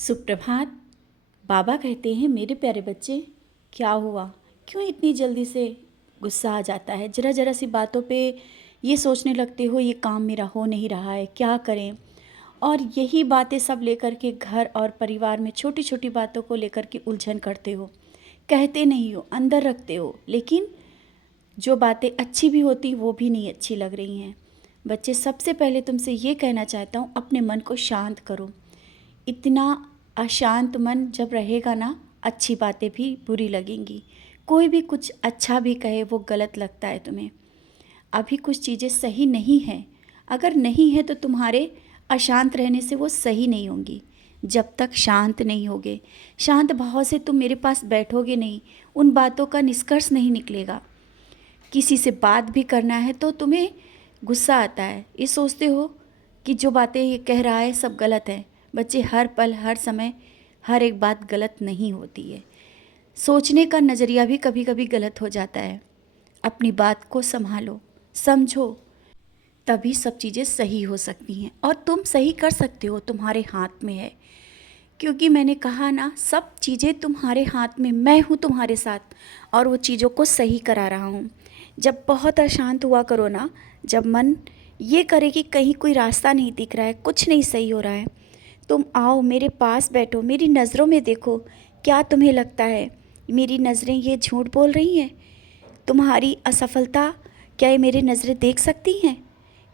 सुप्रभात। बाबा कहते हैं, मेरे प्यारे बच्चे, क्या हुआ? क्यों इतनी जल्दी से गुस्सा आ जाता है? ज़रा ज़रा सी बातों पे ये सोचने लगते हो, ये काम मेरा हो नहीं रहा है, क्या करें? और यही बातें सब लेकर के घर और परिवार में छोटी छोटी बातों को लेकर के उलझन करते हो। कहते नहीं हो, अंदर रखते हो, लेकिन जो बातें अच्छी भी होती वो भी नहीं अच्छी लग रही हैं। बच्चे, सबसे पहले तुमसे ये कहना चाहता हूँ, अपने मन को शांत करो। इतना अशांत मन जब रहेगा ना, अच्छी बातें भी बुरी लगेंगी। कोई भी कुछ अच्छा भी कहे वो गलत लगता है तुम्हें। अभी कुछ चीज़ें सही नहीं हैं। अगर नहीं है तो तुम्हारे अशांत रहने से वो सही नहीं होंगी। जब तक शांत नहीं होगे, शांत भाव से तुम मेरे पास बैठोगे नहीं, उन बातों का निष्कर्ष नहीं निकलेगा। किसी से बात भी करना है तो तुम्हें गुस्सा आता है, ये सोचते हो कि जो बातें ये कह रहा है सब गलत है। बच्चे, हर पल हर समय हर एक बात गलत नहीं होती है। सोचने का नज़रिया भी कभी कभी गलत हो जाता है। अपनी बात को संभालो, समझो, तभी सब चीज़ें सही हो सकती हैं। और तुम सही कर सकते हो, तुम्हारे हाथ में है। क्योंकि मैंने कहा ना, सब चीज़ें तुम्हारे हाथ में, मैं हूँ तुम्हारे साथ और वो चीज़ों को सही करा रहा हूँ। जब बहुत अशांत हुआ करो ना, जब मन ये करे कि कहीं कोई रास्ता नहीं दिख रहा है, कुछ नहीं सही हो रहा है, तुम आओ मेरे पास बैठो, मेरी नज़रों में देखो। क्या तुम्हें लगता है मेरी नज़रें ये झूठ बोल रही हैं? तुम्हारी असफलता क्या ये मेरी नज़रें देख सकती हैं?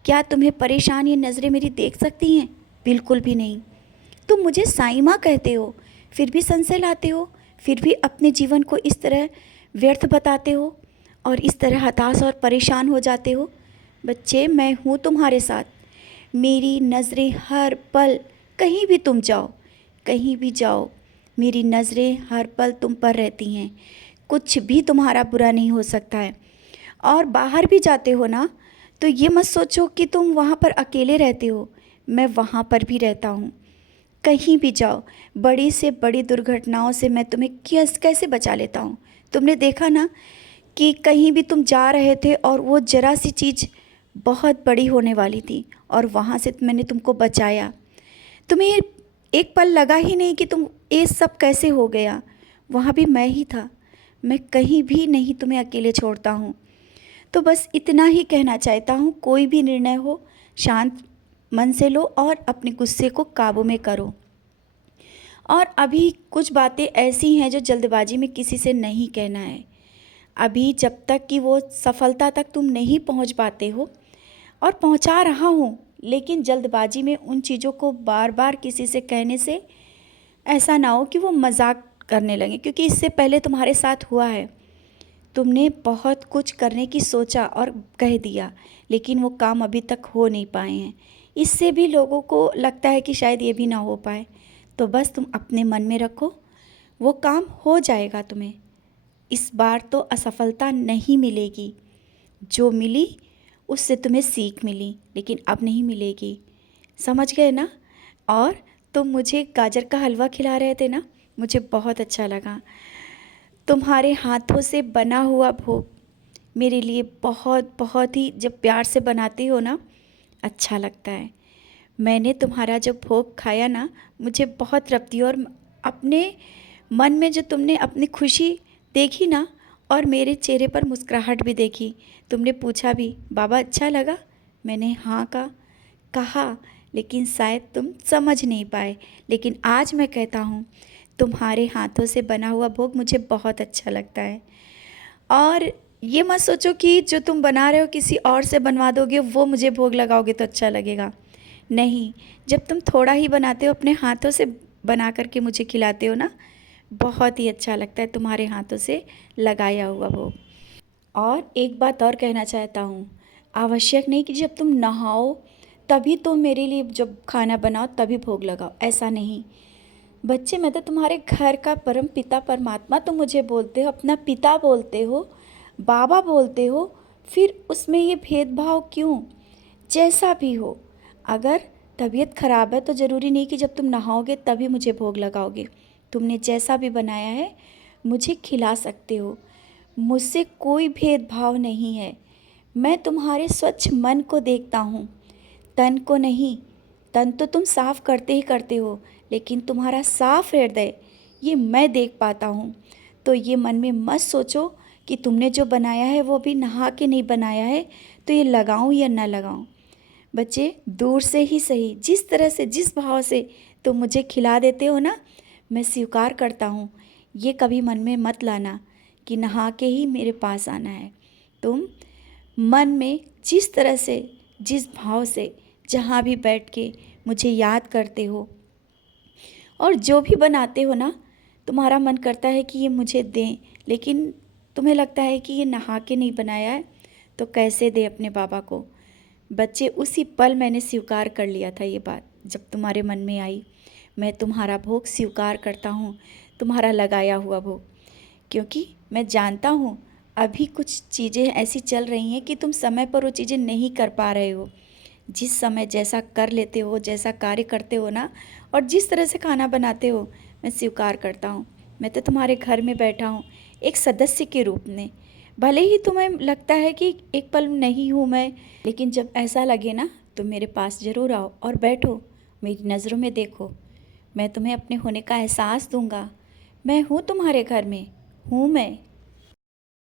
क्या तुम्हें परेशान ये नज़रें मेरी देख सकती हैं? बिल्कुल भी नहीं। तुम मुझे साईं माँ कहते हो, फिर भी संशय लाते हो, फिर भी अपने जीवन को इस तरह व्यर्थ बताते हो और इस तरह हताश और परेशान हो जाते हो। बच्चे, मैं हूँ तुम्हारे साथ। मेरी नज़रें हर पल, कहीं भी तुम जाओ, कहीं भी जाओ, मेरी नज़रें हर पल तुम पर रहती हैं। कुछ भी तुम्हारा बुरा नहीं हो सकता है। और बाहर भी जाते हो ना, तो ये मत सोचो कि तुम वहाँ पर अकेले रहते हो। मैं वहाँ पर भी रहता हूँ। कहीं भी जाओ, बड़ी से बड़ी दुर्घटनाओं से मैं तुम्हें कैसे बचा लेता हूँ। तुमने देखा ना कि कहीं भी तुम जा रहे थे और वो जरा सी चीज़ बहुत बड़ी होने वाली थी और वहाँ से मैंने तुमको बचाया। तुम्हें एक पल लगा ही नहीं कि तुम ये सब कैसे हो गया। वहाँ भी मैं ही था। मैं कहीं भी नहीं तुम्हें अकेले छोड़ता हूँ। तो बस इतना ही कहना चाहता हूँ, कोई भी निर्णय हो, शांत मन से लो और अपने गुस्से को काबू में करो। और अभी कुछ बातें ऐसी हैं जो जल्दबाजी में किसी से नहीं कहना है। अभी जब तक कि वो सफलता तक तुम नहीं पहुंच पाते हो, और पहुंचा रहा हूँ, लेकिन जल्दबाजी में उन चीज़ों को बार बार किसी से कहने से ऐसा ना हो कि वो मजाक करने लगे, क्योंकि इससे पहले तुम्हारे साथ हुआ है। तुमने बहुत कुछ करने की सोचा और कह दिया, लेकिन वो काम अभी तक हो नहीं पाए हैं। इससे भी लोगों को लगता है कि शायद ये भी ना हो पाए। तो बस तुम अपने मन में रखो, वो काम हो जाएगा तुम्हें। इस बार तो असफलता नहीं मिलेगी। जो मिली उससे तुम्हें सीख मिली, लेकिन अब नहीं मिलेगी। समझ गए ना? और तुम मुझे गाजर का हलवा खिला रहे थे ना, मुझे बहुत अच्छा लगा। तुम्हारे हाथों से बना हुआ भोग मेरे लिए बहुत बहुत ही, जब प्यार से बनाते हो ना, अच्छा लगता है। मैंने तुम्हारा जब भोग खाया ना, मुझे बहुत तृप्ति, और अपने मन में जो तुमने अपनी खुशी देखी ना, और मेरे चेहरे पर मुस्कुराहट भी देखी। तुमने पूछा भी, बाबा अच्छा लगा? मैंने हाँ कहा, लेकिन शायद तुम समझ नहीं पाए। लेकिन आज मैं कहता हूँ, तुम्हारे हाथों से बना हुआ भोग मुझे बहुत अच्छा लगता है। और ये मत सोचो कि जो तुम बना रहे हो किसी और से बनवा दोगे, वो मुझे भोग लगाओगे तो अच्छा लगेगा। नहीं, जब तुम थोड़ा ही बनाते हो, अपने हाथों से बना करके मुझे खिलाते हो ना, बहुत ही अच्छा लगता है तुम्हारे हाथों से लगाया हुआ भोग। और एक बात और कहना चाहता हूँ, आवश्यक नहीं कि जब तुम नहाओ तभी तुम मेरे लिए जब खाना बनाओ तभी भोग लगाओ, ऐसा नहीं। बच्चे, मैं तो तुम्हारे घर का परम पिता परमात्मा, तुम मुझे बोलते हो, अपना पिता बोलते हो, बाबा बोलते हो, फिर उसमें ये भेदभाव क्यों? जैसा भी हो, अगर तबीयत ख़राब है तो ज़रूरी नहीं कि जब तुम नहाओगे तभी मुझे भोग लगाओगे। तुमने जैसा भी बनाया है मुझे खिला सकते हो। मुझसे कोई भेदभाव नहीं है। मैं तुम्हारे स्वच्छ मन को देखता हूँ, तन को नहीं। तन तो तुम साफ करते ही करते हो, लेकिन तुम्हारा साफ हृदय ये मैं देख पाता हूँ। तो ये मन में मत सोचो कि तुमने जो बनाया है वो भी नहा के नहीं बनाया है, तो ये लगाऊं या ना लगाऊं। बच्चे, दूर से ही सही, जिस तरह से, जिस भाव से तुम मुझे खिला देते हो ना, मैं स्वीकार करता हूँ। ये कभी मन में मत लाना कि नहा के ही मेरे पास आना है। तुम मन में जिस तरह से, जिस भाव से, जहाँ भी बैठ के मुझे याद करते हो और जो भी बनाते हो ना, तुम्हारा मन करता है कि ये मुझे दें, लेकिन तुम्हें लगता है कि ये नहा के नहीं बनाया है, तो कैसे दे अपने बाबा को। बच्चे, उसी पल मैंने स्वीकार कर लिया था ये बात, जब तुम्हारे मन में आई। मैं तुम्हारा भोग स्वीकार करता हूँ, तुम्हारा लगाया हुआ भोग, क्योंकि मैं जानता हूँ अभी कुछ चीज़ें ऐसी चल रही हैं कि तुम समय पर वो चीज़ें नहीं कर पा रहे हो। जिस समय जैसा कर लेते हो, जैसा कार्य करते हो ना, और जिस तरह से खाना बनाते हो, मैं स्वीकार करता हूँ। मैं तो तुम्हारे घर में बैठा हूँ एक सदस्य के रूप में। भले ही तुम्हें लगता है कि एक पल नहीं हूँ मैं, लेकिन जब ऐसा लगे ना, तो मेरे पास ज़रूर आओ और बैठो, मेरी नज़रों में देखो। मैं तुम्हें अपने होने का एहसास दूंगा। मैं हूँ तुम्हारे घर में, हूँ मैं।